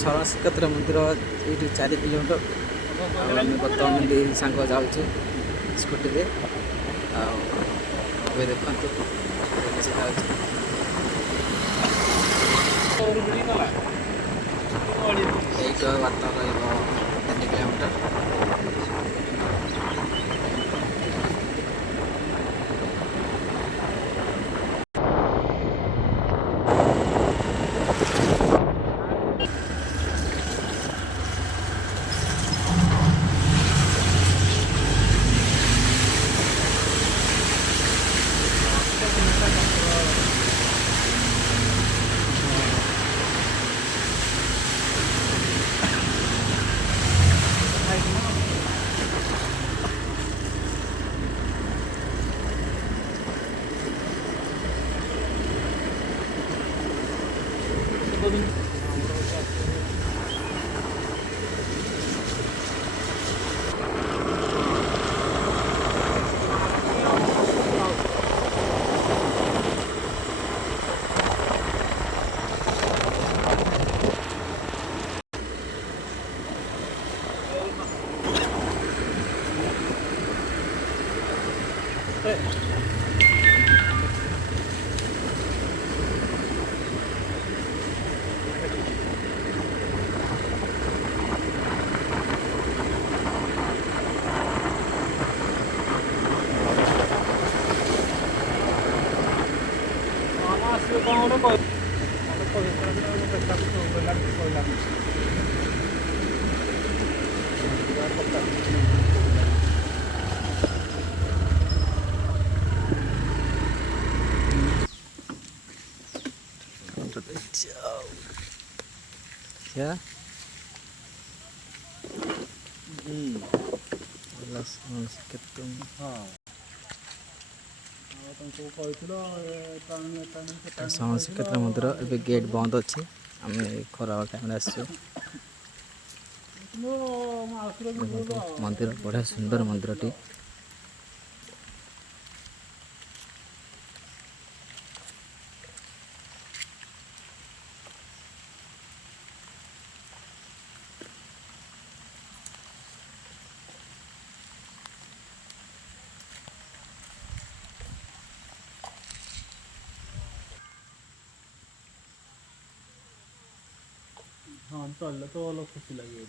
शरण श्रीक्षेत्र मंदिर ये 4 किलोमीटर बर्तमान सांग जाऊे स्कूटी देखु एक बात 3 किलोमीटर क्या शरण श्रीक्षेत्र मंदिर ए गेट बंद अच्छे आम खरा टाइम मंदिर बढ़िया सुंदर मंदिर टी हाँ चल तो अलग खुशी लगी।